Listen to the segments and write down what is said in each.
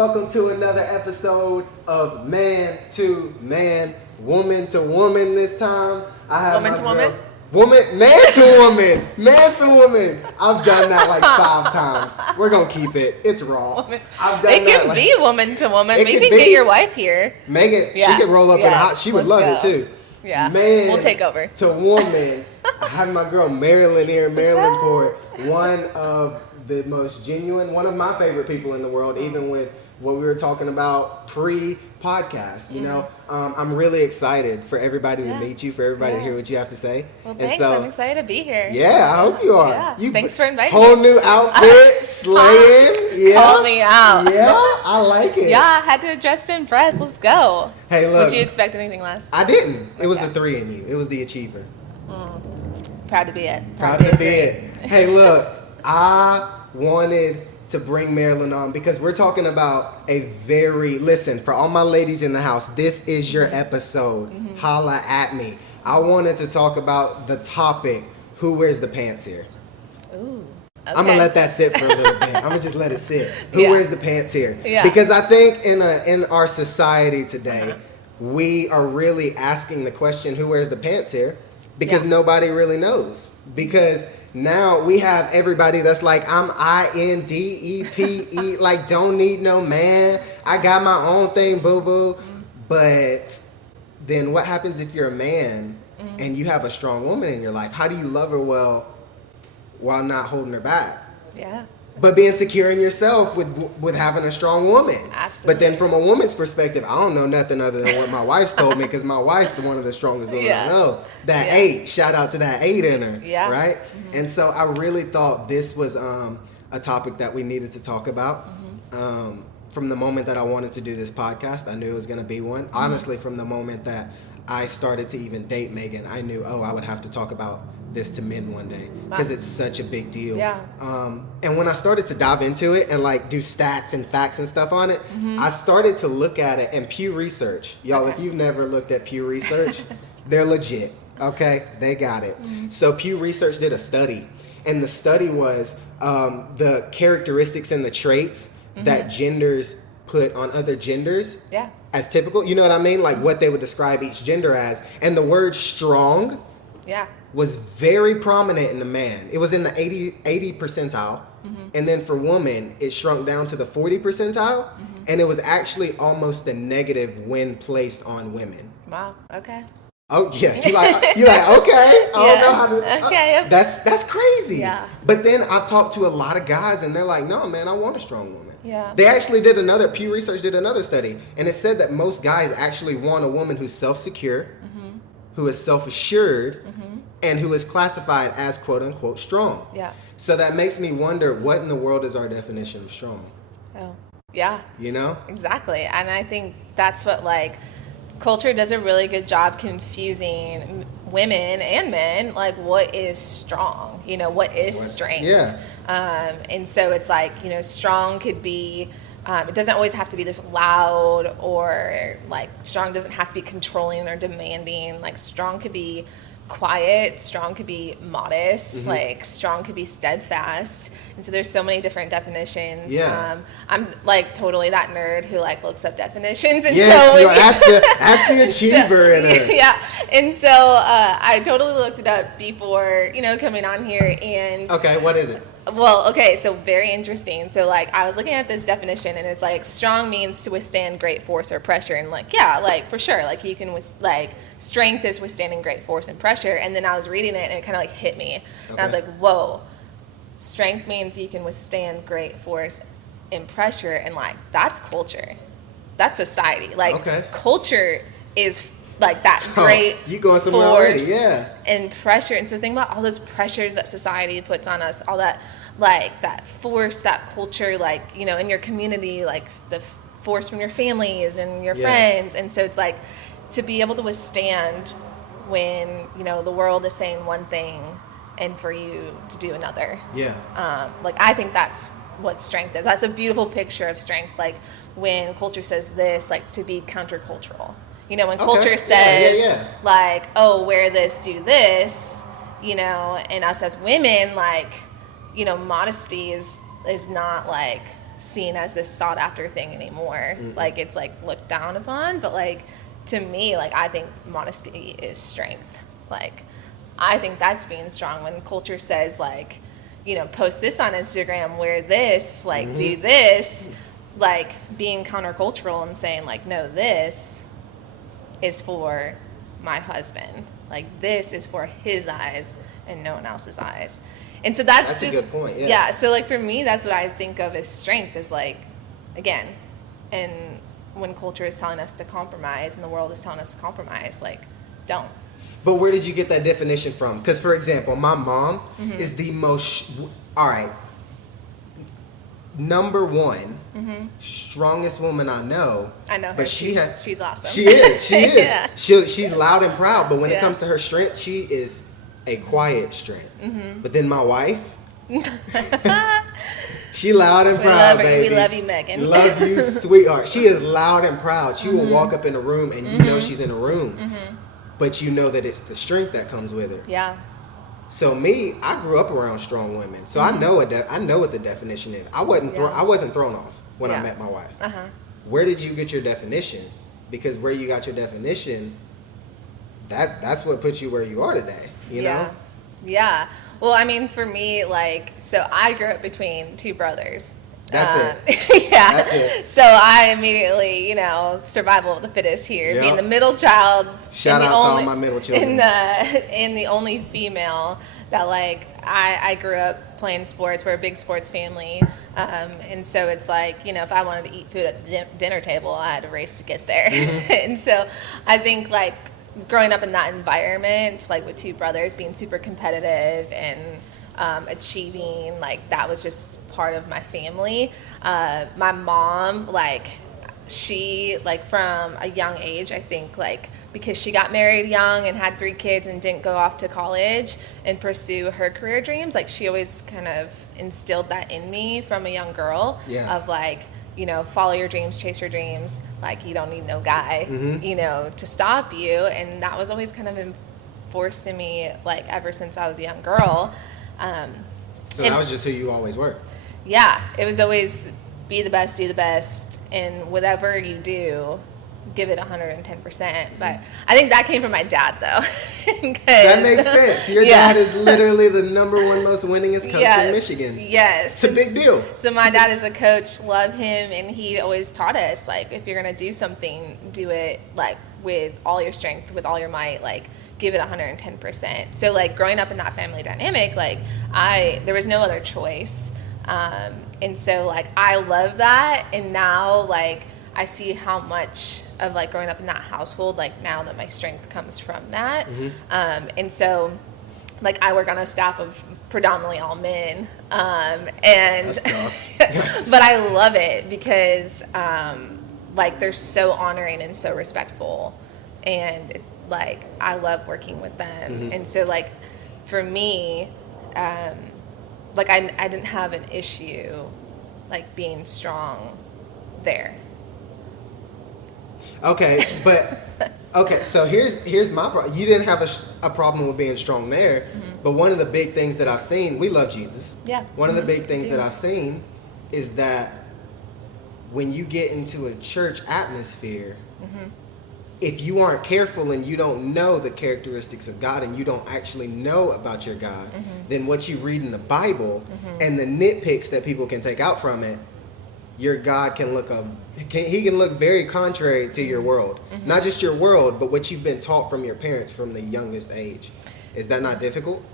welcome to another episode of Man to Man, Woman to Woman this time. I have Woman to Woman? Man to Woman, Man to Woman. I've done that like 5 times. We're going to keep it. It's raw. I've done it can be Woman to Woman. We can get your wife here. Megan, she could roll up in a hot. She would love it too. Yeah, Man we'll take over. To Woman. I have my girl Marilynn here, Marilynn Porritt, one of the most genuine, one of my favorite people in the world, even with what we were talking about pre-podcast. You know, I'm really excited for everybody to meet you, for everybody to hear what you have to say. Well, thanks. I'm excited to be here. Yeah, I hope you are. Yeah. Thanks for inviting me. Whole new outfit, slaying. Yeah. Call me out. Yeah, I like it. Yeah, I had to dress to impress. Let's go. Hey, look. Would you expect anything less? I didn't. It was the 3 in you. It was the achiever. Proud to be it. Proud to be it. Hey, look, I wanted to bring Marilynn on because we're talking about listen, for all my ladies in the house, this is your episode. Holla at me. I wanted to talk about the topic, who wears the pants here? Ooh. Okay. I'm gonna let that sit for a little bit. I'm gonna just let it sit. Who wears the pants here? Yeah. Because I think in our society today, we are really asking the question, who wears the pants here? Because nobody really knows. Because now we have everybody that's like, I'm INDEPE, like don't need no man. I got my own thing, boo-boo. But then what happens if you're a man and you have a strong woman in your life? How do you love her well while not holding her back? Yeah. But being secure in yourself with having a strong woman. Absolutely. But then from a woman's perspective, I don't know nothing other than what my wife's told me, because my wife's one of the strongest women I know. That 8, shout out to that 8 in her. Yeah. Right? And so I really thought this was a topic that we needed to talk about. From the moment that I wanted to do this podcast, I knew it was going to be one. Honestly, from the moment that I started to even date Megan, I knew, I would have to talk about this to men one day, because it's such a big deal. Yeah. And when I started to dive into it and like do stats and facts and stuff on it, I started to look at it, and Pew Research, y'all, if you've never looked at Pew Research, they're legit. Okay, they got it. So Pew Research did a study, and the study was the characteristics and the traits that genders put on other genders as typical. You know what I mean? Like what they would describe each gender as. And the word strong was very prominent in the man. It was in the 80 percentile. And then for women, it shrunk down to the 40 percentile. And it was actually almost a negative when placed on women. Wow, okay. Oh yeah, you're like okay. I don't know how to. Okay. That's crazy. Yeah. But then I've talked to a lot of guys, and they're like, no, man, I want a strong woman. Yeah. They actually Pew Research did another study, and it said that most guys actually want a woman who's self-secure, who is self-assured, and who is classified as quote unquote strong. Yeah. So that makes me wonder, what in the world is our definition of strong? Oh. Yeah. You know? Exactly. And I think that's what culture does a really good job confusing women and men, like what is strong, what is strength. Yeah. And so it's like, strong could be, it doesn't always have to be this loud, or like strong doesn't have to be controlling or demanding. Like strong could be quiet, strong could be modest, like strong could be steadfast. And so there's so many different definitions. I'm like totally that nerd who like looks up definitions, and ask the achiever in it. Yeah. And so I totally looked it up before coming on here. And okay, what is it? Well, okay, so very interesting. So, like, I was looking at this definition, and it's like strong means to withstand great force or pressure. And, like, yeah, like, for sure. Like, you can, strength is withstanding great force and pressure. And then I was reading it, and it kind of, like, hit me. And I was like, whoa, strength means you can withstand great force and pressure. And, like, that's culture. That's society. Like, culture is like that great you going somewhere already, and pressure. And so think about all those pressures that society puts on us, all that, like, that force, that culture, like, in your community, like the force from your families and your friends. And so it's like to be able to withstand when, the world is saying one thing and for you to do another. Like, I think that's what strength is. That's a beautiful picture of strength. Like when culture says this, like to be countercultural. When culture says, like, oh, wear this, do this, and us as women, like, modesty is not, like, seen as this sought after thing anymore. Mm-hmm. Like it's like looked down upon, but like to me, like I think modesty is strength. Like I think that's being strong when culture says like, you know, post this on Instagram, wear this, like mm-hmm. do this, like being countercultural and saying like, no, this is for my husband. Like this is for his eyes and no one else's eyes. And so that's just a good point. Yeah. So like for me, that's what I think of as strength is like, again, and when culture is telling us to compromise and the world is telling us to compromise, like don't. But where did you get that definition from? Because, for example, my mom mm-hmm. is the most, all right, number one, mm-hmm. strongest woman I know. I know her. But she's awesome. She is. She is. Yeah. She's loud and proud. But when it comes to her strength, she is a quiet strength. Mm-hmm. But then my wife, she loud and proud, baby. We love you, Megan. Love you, sweetheart. She is loud and proud. She mm-hmm. will walk up in a room and you mm-hmm. know she's in a room. Mm-hmm. But you know that it's the strength that comes with it. Yeah. So me, I grew up around strong women, so mm-hmm. I know what the definition is. I wasn't thrown off when I met my wife. Uh-huh. Where did you get your definition? Because where you got your definition, that's what put you where you are today. You know? Yeah. Well, I mean, for me, like, so I grew up between two brothers. That's it. Yeah. That's it. So I immediately, you know, survival of the fittest here, being the middle child. Shout out to all my middle children. And the only female that, like, I grew up playing sports. We're a big sports family. And so it's like, you know, if I wanted to eat food at the dinner table, I had to race to get there. Mm-hmm. And so I think, like, growing up in that environment, like with two brothers, being super competitive and achieving, like that was just part of my family. My mom, like she, like from a young age, I think like because she got married young and had 3 kids and didn't go off to college and pursue her career dreams, like she always kind of instilled that in me from a young girl of like, you know, follow your dreams, chase your dreams. Like you don't need no guy, mm-hmm. you know, to stop you. And that was always kind of enforced in me, like ever since I was a young girl. So that was just who you always were. Yeah, it was always be the best, do the best, and whatever you do, give it 110%. But I think that came from my dad, though. That makes sense. Your dad is literally the #1 most winningest coach in Michigan. Yes. It's a big deal. So my dad is a coach, love him, and he always taught us, like, if you're going to do something, do it, like, with all your strength, with all your might, like, give it 110%. So, like, growing up in that family dynamic, like, there was no other choice. And so, like, I love that. And now, like, I see how much of, like, growing up in that household, like, now that my strength comes from that. Mm-hmm. And so, like, I work on a staff of predominantly all men. And that's tough. But I love it because, like, they're so honoring and so respectful. And, like, I love working with them. Mm-hmm. And so, like, for me, like, I didn't have an issue, like, being strong there. Okay, so here's my problem. You didn't have a problem with being strong there, mm-hmm. but one of the big things that I've seen, we love Jesus. Yeah. One of the big things that I've seen is that when you get into a church atmosphere, mm-hmm. if you aren't careful and you don't know the characteristics of God and you don't actually know about your God, mm-hmm. then what you read in the Bible mm-hmm. and the nitpicks that people can take out from it, your God can look very contrary to your world. Mm-hmm. Not just your world, but what you've been taught from your parents from the youngest age. Is that not difficult?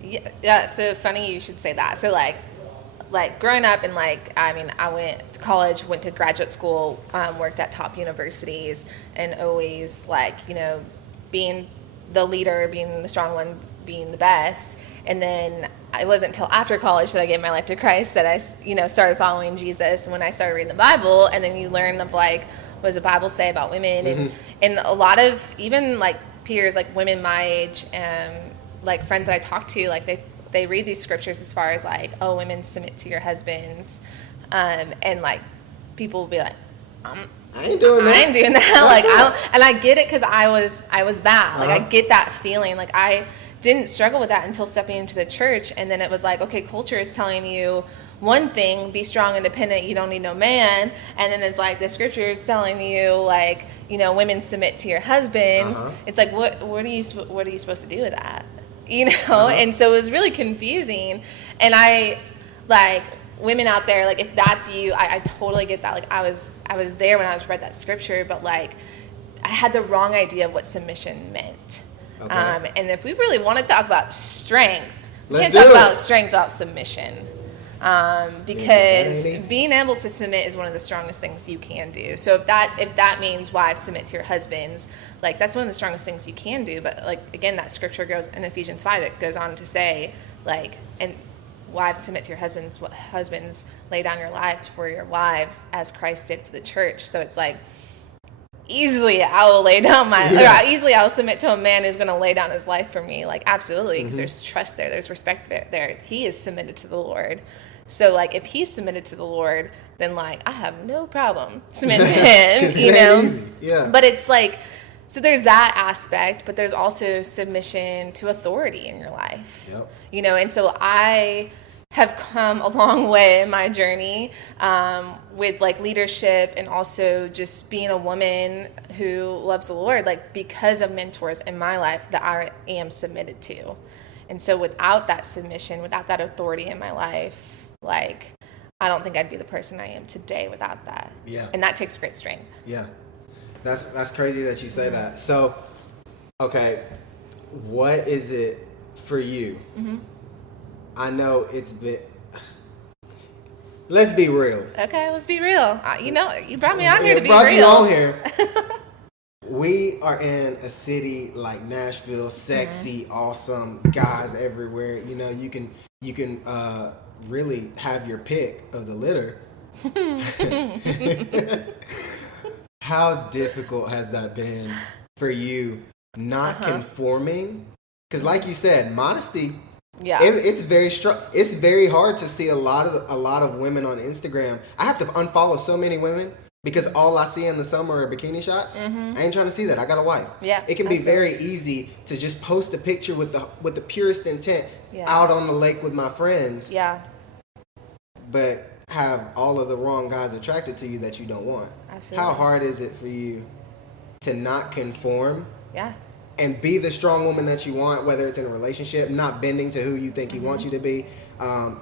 Yeah, so funny you should say that. So like growing up and like, I mean, I went to college, went to graduate school, worked at top universities, and always like, you know, being the leader, being the strong one, being the best. And then it wasn't until after college that I gave my life to Christ that I, you know, started following Jesus. And when I started reading the Bible, and then you learn of like, what does the Bible say about women? Mm-hmm. And a lot of even like peers, like women my age, and like friends that I talk to, like they read these scriptures as far as like, oh, women submit to your husbands. And like people will be like, I ain't doing that. Like, I get it because I was that. Like, I get that feeling. Like, I didn't struggle with that until stepping into the church. And then it was like, okay, culture is telling you one thing, be strong, independent, you don't need no man, and then it's like the scripture is telling you, like, you know, women submit to your husbands. It's like, what are you supposed to do with that? You know? And so it was really confusing. And I, like, women out there, like, if that's you, I totally get that. Like, I was there when I was read that scripture, but, like, I had the wrong idea of what submission meant. And if we really want to talk about strength, we can't talk about strength without submission. Because being able to submit is one of the strongest things you can do. So if that means wives submit to your husbands, like, that's one of the strongest things you can do. But, like, again, that scripture goes in Ephesians 5, it goes on to say, like, and wives submit to your husbands, husbands lay down your lives for your wives as Christ did for the church. So it's like, easily I will lay down easily I will submit to a man who's going to lay down his life for me. Like, absolutely, because there's trust there, there's respect there. He is submitted to the Lord. So, like, if he's submitted to the Lord, then, like, I have no problem submitting to him, you know? Easy. Yeah. But it's like, so there's that aspect, but there's also submission to authority in your life. Yep. You know, and so I have come a long way in my journey with, like, leadership and also just being a woman who loves the Lord, like, because of mentors in my life that I am submitted to. And so without that submission, without that authority in my life, like, I don't think I'd be the person I am today without that. Yeah. And that takes great strength. Yeah. That's crazy that you say that. So, okay, what is it for you? I know it's been... Let's be real. Okay, let's be real. You know, you brought me out here to be real. Brought you on here. We are in a city like Nashville, sexy, awesome, guys everywhere. You know, you can really have your pick of the litter. How difficult has that been for you not conforming? Because, like you said, modesty. Yeah, it's very it's very hard to see a lot of women on Instagram. I have to unfollow so many women because all I see in the summer are bikini shots. I ain't trying to see that. I got a wife. Yeah, it can be very easy to just post a picture with the purest intent out on the lake with my friends. Yeah, but have all of the wrong guys attracted to you that you don't want. Absolutely. How hard is it for you to not conform? Yeah. And be the strong woman that you want, whether it's in a relationship, not bending to who you think he wants you to be,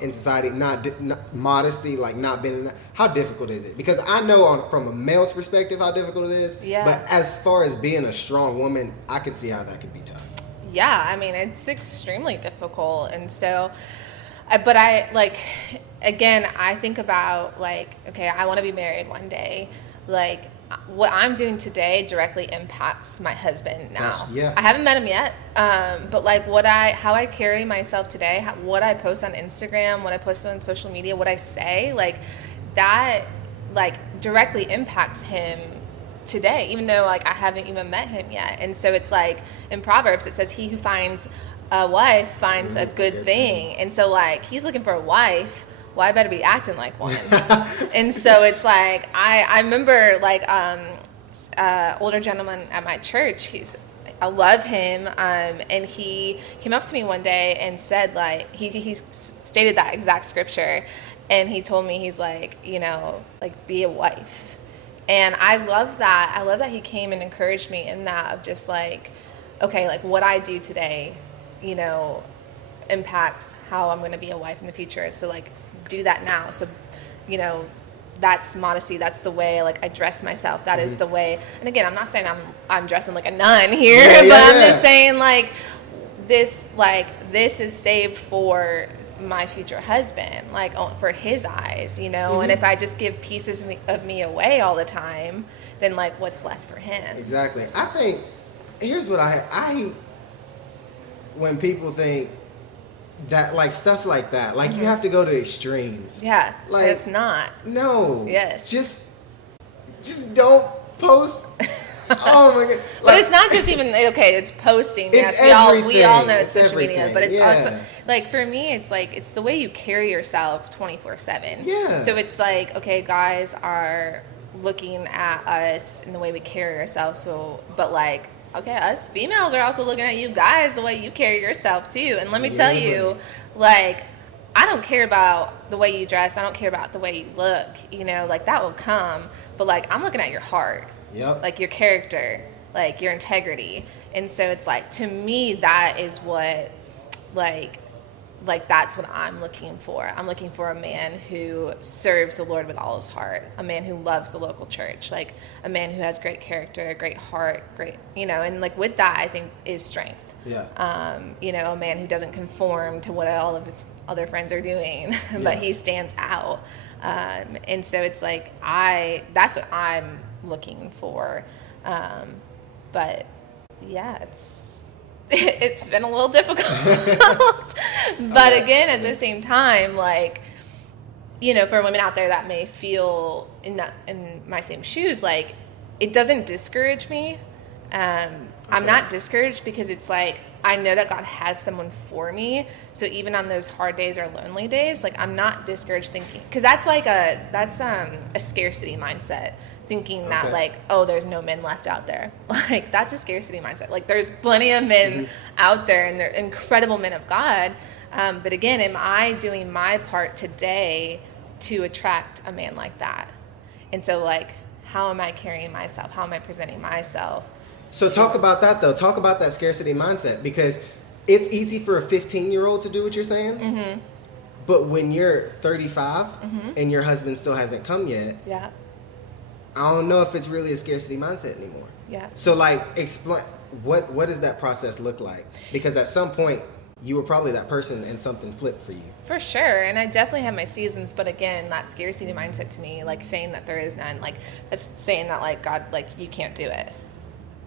in society, not modesty, like not bending. How difficult is it? Because I know from a male's perspective how difficult it is. Yeah. But as far as being a strong woman, I could see how that could be tough. Yeah, I mean, it's extremely difficult. And so, but I, like, again, I think about, like, okay, I want to be married one day. Like, what I'm doing today directly impacts my husband now. I haven't met him yet, but, like, how I carry myself today, what I post on Instagram, what I post on social media, what I say, like, that, like, directly impacts him today, even though, like, I haven't even met him yet. And so it's like in Proverbs it says, he who finds a wife finds a good thing. And so, like, he's looking for a wife. Well, I better be acting like one. And so it's like, I remember, like, older gentleman at my church, I love him, and he came up to me one day and said, like, he stated that exact scripture, and he told me, he's like, you know, like, be a wife. And I love that. I love that he came and encouraged me in that, of just like, okay, like, what I do today, you know, impacts how I'm going to be a wife in the future. So, like, do that now. So, you know, that's modesty. That's the way, like, I dress myself. That is the way. And again, I'm not saying I'm dressing like a nun here, but I'm just saying, like, this is saved for my future husband, like, for his eyes, you know. And if I just give pieces of me away all the time, then, like, what's left for him? Exactly. I think here's what I hate when people think that, like, stuff like that, like, you have to go to extremes. Yeah, like, it's not. No. Yes. Just don't post. Oh my god. Like, but it's not just even, okay, it's posting. It's yes, we all know it's social media, but it's also, like, for me, it's like, it's the way you carry yourself 24/7. Yeah. So it's like, okay, guys are looking at us in the way we carry ourselves, so, but, like, okay, us females are also looking at you guys the way you carry yourself too. And let me tell you, like, I don't care about the way you dress. I don't care about the way you look, you know, like that will come. But like, I'm looking at your heart, like your character, like your integrity. And so it's like, to me, that is what, like that's what I'm looking for. I'm looking for a man who serves the Lord with all his heart, a man who loves the local church, like a man who has great character, great heart, great, you know, and like with that, I think is strength. Yeah. You know, a man who doesn't conform to what all of his other friends are doing, but he stands out. And so it's like, that's what I'm looking for. But yeah, it's been a little difficult. But again, at the same time, like, you know, for women out there that may feel in my same shoes, like, it doesn't discourage me. I'm not discouraged because it's like, I know that God has someone for me. So even on those hard days or lonely days, like, I'm not discouraged thinking, because that's like a scarcity mindset. Thinking that like, oh, there's no men left out there. Like, that's a scarcity mindset. Like, there's plenty of men out there, and they're incredible men of God. But again, am I doing my part today to attract a man like that? And so, like, how am I carrying myself? How am I presenting myself? So talk about that, though. Talk about that scarcity mindset, because it's easy for a 15-year-old to do what you're saying. But when you're 35 and your husband still hasn't come yet, I don't know if it's really a scarcity mindset anymore. Yeah. So, like, explain, what does that process look like? Because at some point, you were probably that person and something flipped for you. For sure. And I definitely have my seasons. But again, that scarcity mindset to me, like saying that there is none, like that's saying that, like, God, like, you can't do it.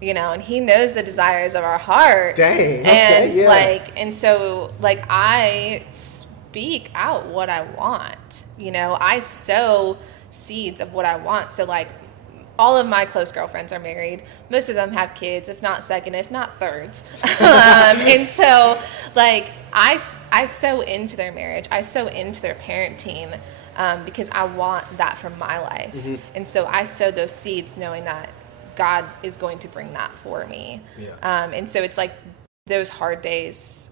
You know, and he knows the desires of our heart. Dang. And like, and so, like, I speak out what I want. You know, I sow seeds of what I want. So, like, all of my close girlfriends are married. Most of them have kids, if not second, if not thirds. And so, like, I sow into their marriage. I sow into their parenting because I want that from my life. And so I sow those seeds knowing that God is going to bring that for me. And so it's like those hard days,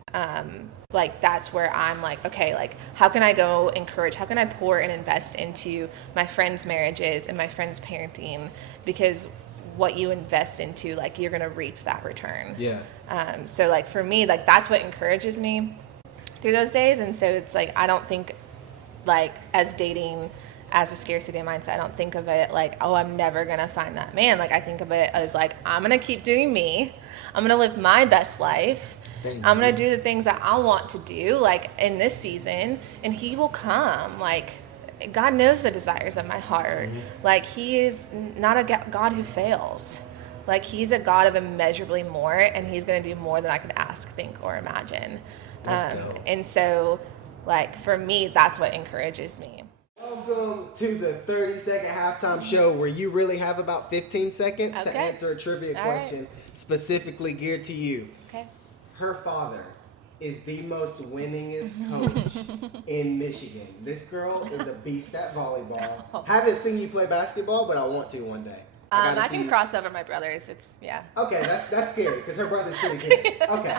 like, that's where I'm like, okay, like, how can I go encourage? How can I pour and invest into my friends' marriages and my friends' parenting? Because what you invest into, like, you're going to reap that return. So, like, for me, like, that's what encourages me through those days. And so it's like, I don't think, like, as dating as a scarcity mindset, I don't think of it like, oh, I'm never going to find that man. Like, I think of it as like, I'm going to keep doing me. I'm going to live my best life. I'm going to do the things that I want to do, like, in this season, and he will come. Like, God knows the desires of my heart. Like, he is not a God who fails. Like, he's a God of immeasurably more, and he's going to do more than I could ask, think, or imagine. And so, like, for me, that's what encourages me. Welcome to the 30-second halftime show, where you really have about 15 seconds to answer a trivia question specifically geared to you. Her father is the most winningest coach in Michigan. This girl is a beast at volleyball. Haven't seen you play basketball, but I want to one day. I can cross over my brothers. Okay, that's scary because her brother's pretty good. Okay,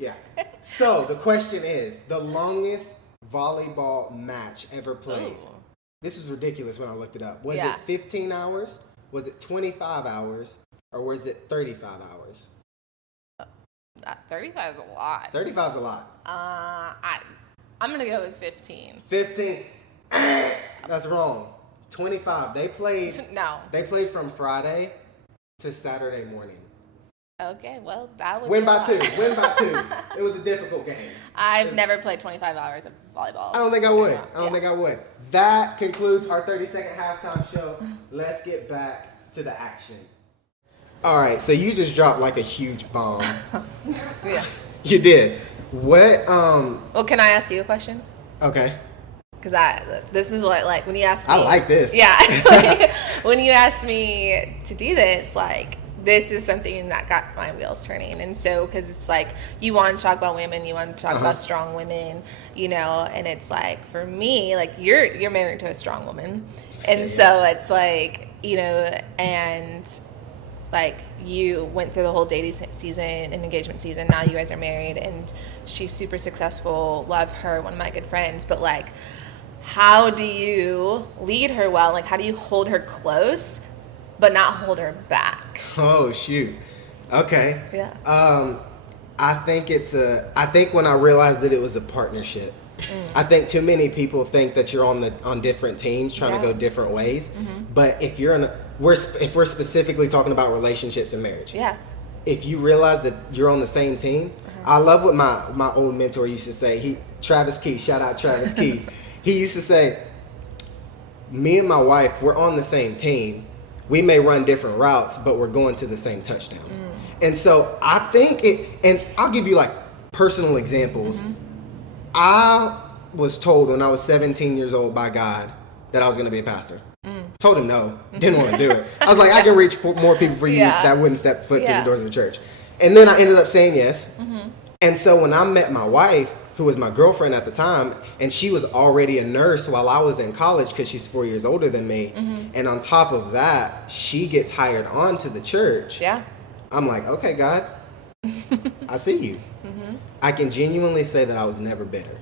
yeah. So the question is, the longest volleyball match ever played. Oh. This was ridiculous when I looked it up. Was it 15 hours? Was it 25 hours? Or was it 35 hours? 35 is a lot. 35 is a lot. I'm going to go with 15. 15? That's wrong. 25. They played from Friday to Saturday morning. Okay, well, that was Win by two. It was a difficult game. I've never played 25 hours of volleyball. I don't think I would. That concludes our 30-second halftime show. Let's get back to the action. All right, so you just dropped like a huge bomb. Yeah. You did. What, Well, can I ask you a question? Okay. Because this is what, like, when you asked me. I like this. Yeah. When you asked me to do this, like, this is something that got my wheels turning. And so, because it's like, you want to talk about women, you want to talk about strong women, you know, and it's like, for me, like, you're married to a strong woman. And so it's like, you know, and like you went through the whole dating season and engagement season. Now you guys are married, and she's super successful. Love her, one of my good friends. But like, how do you lead her well? Like, how do you hold her close, but not hold her back? Oh shoot. Okay. Yeah. I think when I realized that it was a partnership. I think too many people think that you're on different teams trying to go different ways. But if you're if we're specifically talking about relationships and marriage. Yeah. If you realize that you're on the same team, I love what my old mentor used to say. Travis Key, shout out Travis Key. He used to say, me and my wife, we're on the same team. We may run different routes, but we're going to the same touchdown. And so I think and I'll give you like personal examples. I was told when I was 17 years old by God that I was going to be a pastor. Told him no, didn't want to do it. I was like, I can reach more people for you that wouldn't step foot through the doors of the church. And then I ended up saying yes. And so when I met my wife, who was my girlfriend at the time, and she was already a nurse while I was in college because she's 4 years older than me. And on top of that, she gets hired on to the church. Yeah. I'm like, okay, God, I see you. I can genuinely say that I was never bitter.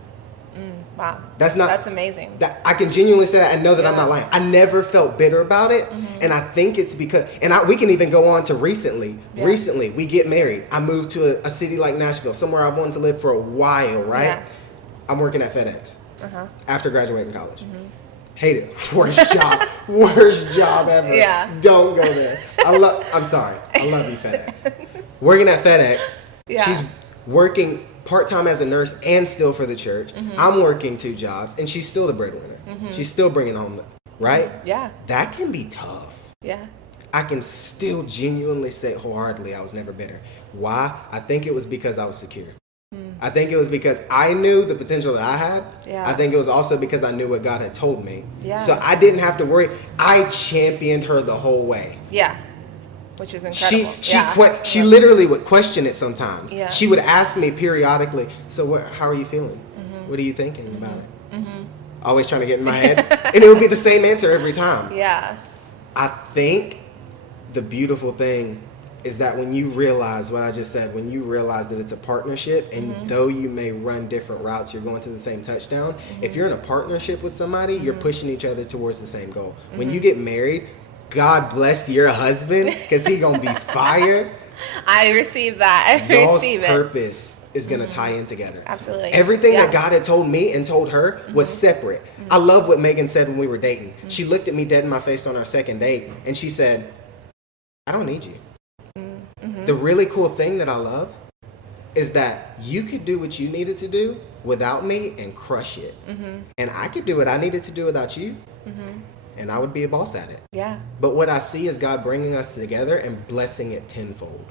Wow. That's amazing. That I can genuinely say that and know that I'm not lying. I never felt bitter about it. And I think it's because, we can even go on to recently. Yeah. Recently, we get married. I moved to a city like Nashville, somewhere I wanted to live for a while, right? Yeah. I'm working at FedEx after graduating college. Hate it. Worst job ever. Yeah. Don't go there. I'm sorry. I love you, FedEx. Working at FedEx. Yeah. She's working part-time as a nurse and still for the church. I'm working 2 jobs, and she's still the breadwinner. She's still bringing home, right? Yeah. That can be tough. Yeah. I can still genuinely say wholeheartedly I was never bitter. Why? I think it was because I was secure. I think it was because I knew the potential that I had. Yeah. I think it was also because I knew what God had told me. Yeah. So I didn't have to worry. I championed her the whole way. Yeah. Which is incredible. She literally would question it sometimes. Yeah. She would ask me periodically, so how are you feeling? What are you thinking about it? Always trying to get in my head. And it would be the same answer every time. Yeah. I think the beautiful thing is that when you realize what I just said, when you realize that it's a partnership, and though you may run different routes, you're going to the same touchdown. If you're in a partnership with somebody, you're pushing each other towards the same goal. When you get married, God bless your husband, because he gonna be fire. I receive that. Y'all's purpose is gonna tie in together. Absolutely. Everything that God had told me and told her was separate. I love what Megan said when we were dating. She looked at me dead in my face on our second date, and she said, I don't need you. The really cool thing that I love is that you could do what you needed to do without me and crush it. And I could do what I needed to do without you. And I would be a boss at it. Yeah. But what I see is God bringing us together and blessing it tenfold.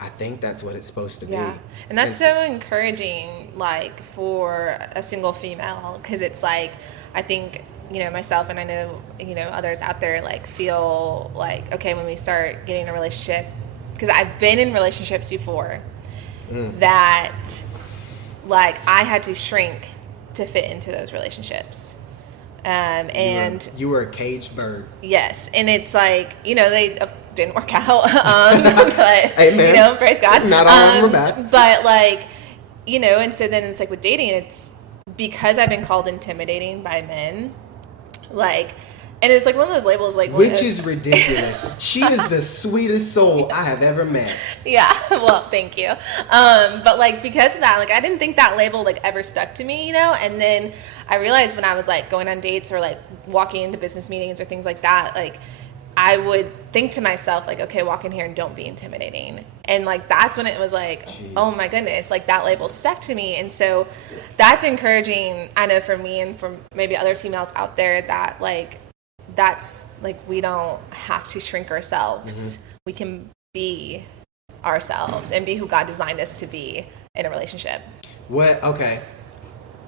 I think that's what it's supposed to be. And that's so encouraging, like, for a single female, because it's like, I think, myself, and I know, others out there, like, feel like, okay, when we start getting in a relationship, because I've been in relationships before that, like, I had to shrink to fit into those relationships. And you were a caged bird. Yes, and it's like, they didn't work out, but Amen. Praise God. Not all of them were bad. But like, and so then it's like with dating, it's because I've been called intimidating by men, like, and it's like one of those labels, like, which is ridiculous. She is the sweetest soul I have ever met. Yeah, well, thank you. But like, because of that, like, I didn't think that label like ever stuck to me, and then I realized when I was like going on dates or like walking into business meetings or things like that, like, I would think to myself, like, okay, walk in here and don't be intimidating. And like, that's when it was like, jeez. Oh my goodness, like that label stuck to me. And so that's encouraging, I know, for me and for maybe other females out there, that like, that's like, we don't have to shrink ourselves. We can be ourselves and be who God designed us to be in a relationship. Okay.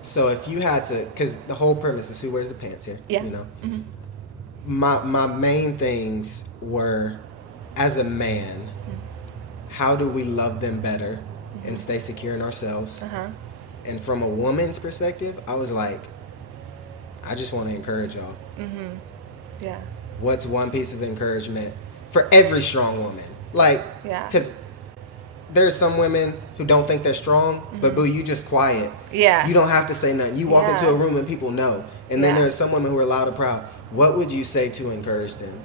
So if you had to, because the whole premise is who wears the pants here, My main things were, as a man, how do we love them better and stay secure in ourselves? And from a woman's perspective, I was like, I just want to encourage y'all. Yeah. What's one piece of encouragement for every strong woman. Like, because there's some women who don't think they're strong, but boo, you just quiet. Yeah. You don't have to say nothing. You walk into a room and people know. And then there's some women who are loud and proud. What would you say to encourage them?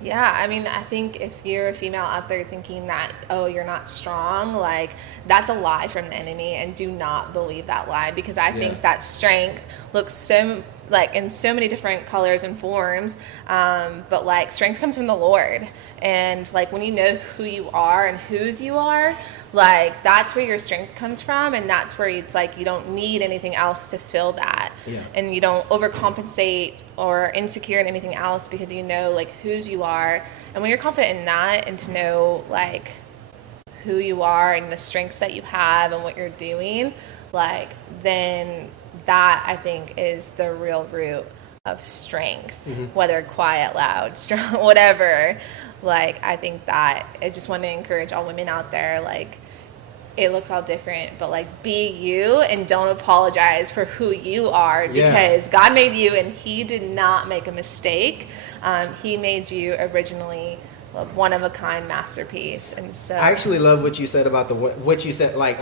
Yeah, I mean, I think if you're a female out there thinking that, oh, you're not strong, like, that's a lie from the enemy, and do not believe that lie, because I think that strength looks so, like, in so many different colors and forms, but, like, strength comes from the Lord, and, like, when you know who you are and whose you are, like, that's where your strength comes from, and that's where it's like you don't need anything else to fill that, and you don't overcompensate or insecure in anything else, because you know, like, whose you are. And when you're confident in that, and to know, like, who you are and the strengths that you have and what you're doing, like, then that, I think, is the real root of strength, whether quiet, loud, strong, whatever. Like, I think that I just want to encourage all women out there, like, it looks all different, but, like, be you and don't apologize for who you are, because God made you and he did not make a mistake. He made you originally a one-of-a-kind masterpiece. And so I actually love what you said about what you said, like,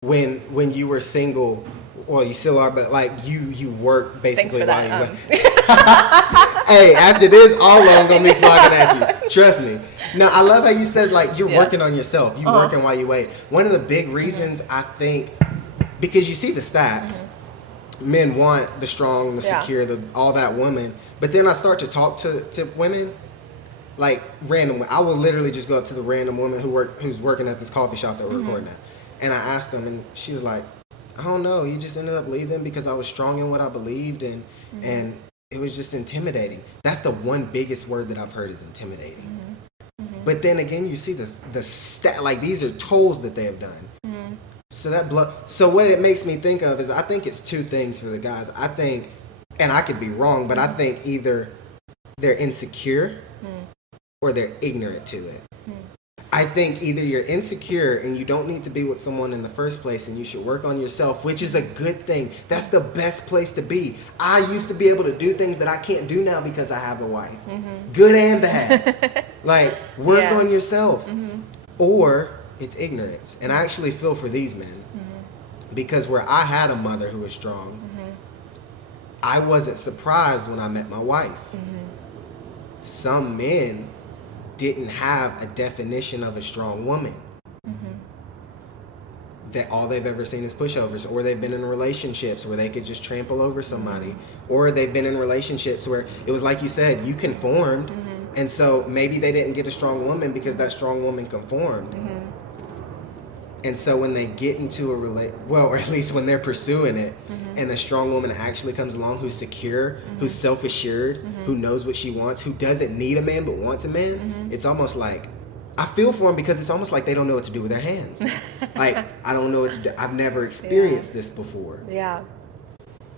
when you were single, well, you still are, but, like, you work basically while you wait. Hey, after this, all I'm gonna be flocking at you. Trust me. No, I love how you said, like, you're working on yourself. You're working while you wait. One of the big reasons, I think, because you see the stats, men want the strong, the secure, all that woman. But then I start to talk to women, like, random. I will literally just go up to the random woman who's working at this coffee shop that we're recording at, and I asked them, and she was like, I don't know, he just ended up leaving because I was strong in what I believed, and it was just intimidating. That's the one biggest word that I've heard, is intimidating. But then again, you see the stat, like, these are tolls that they have done. So what it makes me think of is, I think it's two things for the guys. I think, and I could be wrong, but I think either they're insecure or they're ignorant to it. I think either you're insecure and you don't need to be with someone in the first place, and you should work on yourself, which is a good thing. That's the best place to be. I used to be able to do things that I can't do now because I have a wife. Good and bad. Like, work on yourself. Or it's ignorance. And I actually feel for these men, because where I had a mother who was strong, I wasn't surprised when I met my wife. Some men didn't have a definition of a strong woman. That all they've ever seen is pushovers, or they've been in relationships where they could just trample over somebody, or they've been in relationships where it was like you said, you conformed, and so maybe they didn't get a strong woman because that strong woman conformed. And so when they get into or at least when they're pursuing it, and a strong woman actually comes along who's secure, who's self-assured, who knows what she wants, who doesn't need a man but wants a man, it's almost like, I feel for them, because it's almost like they don't know what to do with their hands. Like, I don't know what to do. I've never experienced this before.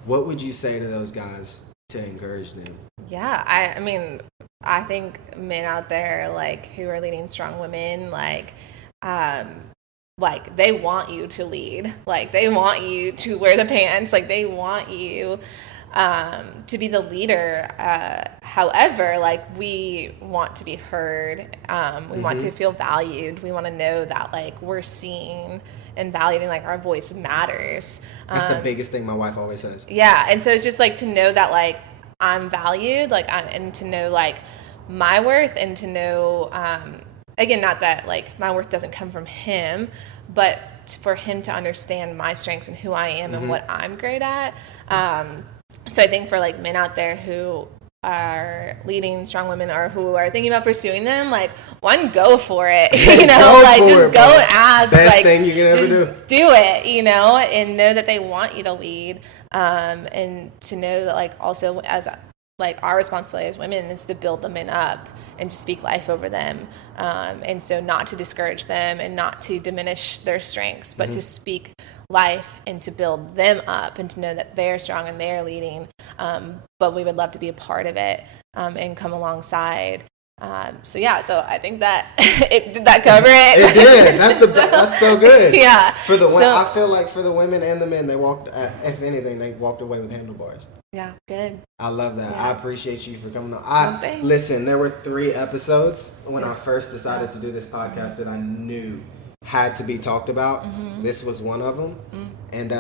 What would you say to those guys to encourage them? I mean, I think men out there, like, who are leading strong women, like, they want you to lead. Like, they want you to wear the pants. Like, they want you to be the leader. However, like, we want to be heard. We want to feel valued. We want to know that, like, we're seen and valued, and, like, our voice matters. That's the biggest thing my wife always says. Yeah, and so it's just, like, to know that, like, I'm valued, like, and to know, like, my worth, and to know, again, not that, like, my worth doesn't come from him, but for him to understand my strengths and who I am and what I'm great at. So I think for, like, men out there who are leading strong women, or who are thinking about pursuing them, like, one, go for it, you know, like, just go and ask, best like, thing you can ever do it, you know, and know that they want you to lead, and to know that, like, also as, like, our responsibility as women is to build the men up and to speak life over them, and so not to discourage them and not to diminish their strengths, but to speak life and to build them up, and to know that they're strong and they're leading, but we would love to be a part of it, and come alongside. So I think that did that cover it? It did. That's so good. Yeah. I feel like for the women and the men, they walked. If anything, they walked away with handlebars. Yeah, good. I love that. Yeah. I appreciate you for coming on. Listen, there were 3 episodes when I first decided to do this podcast that I knew had to be talked about. This was one of them. And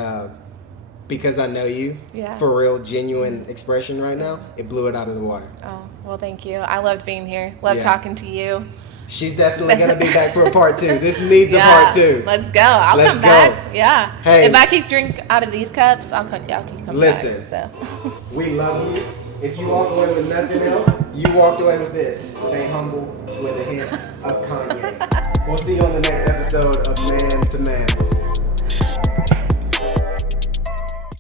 because I know you, for real, genuine expression right now, it blew it out of the water. Oh, well, thank you. I loved being here. Loved talking to you. She's definitely going to be back for a part 2. This needs a part 2. Let's go. I'll come back. Yeah. Hey, if I keep drink out of these cups, I'll keep coming back. Listen, So. We love you. If you walk away with nothing else, you walked away with this. Stay humble with a hint of Kanye. We'll see you on the next episode of Man to Man.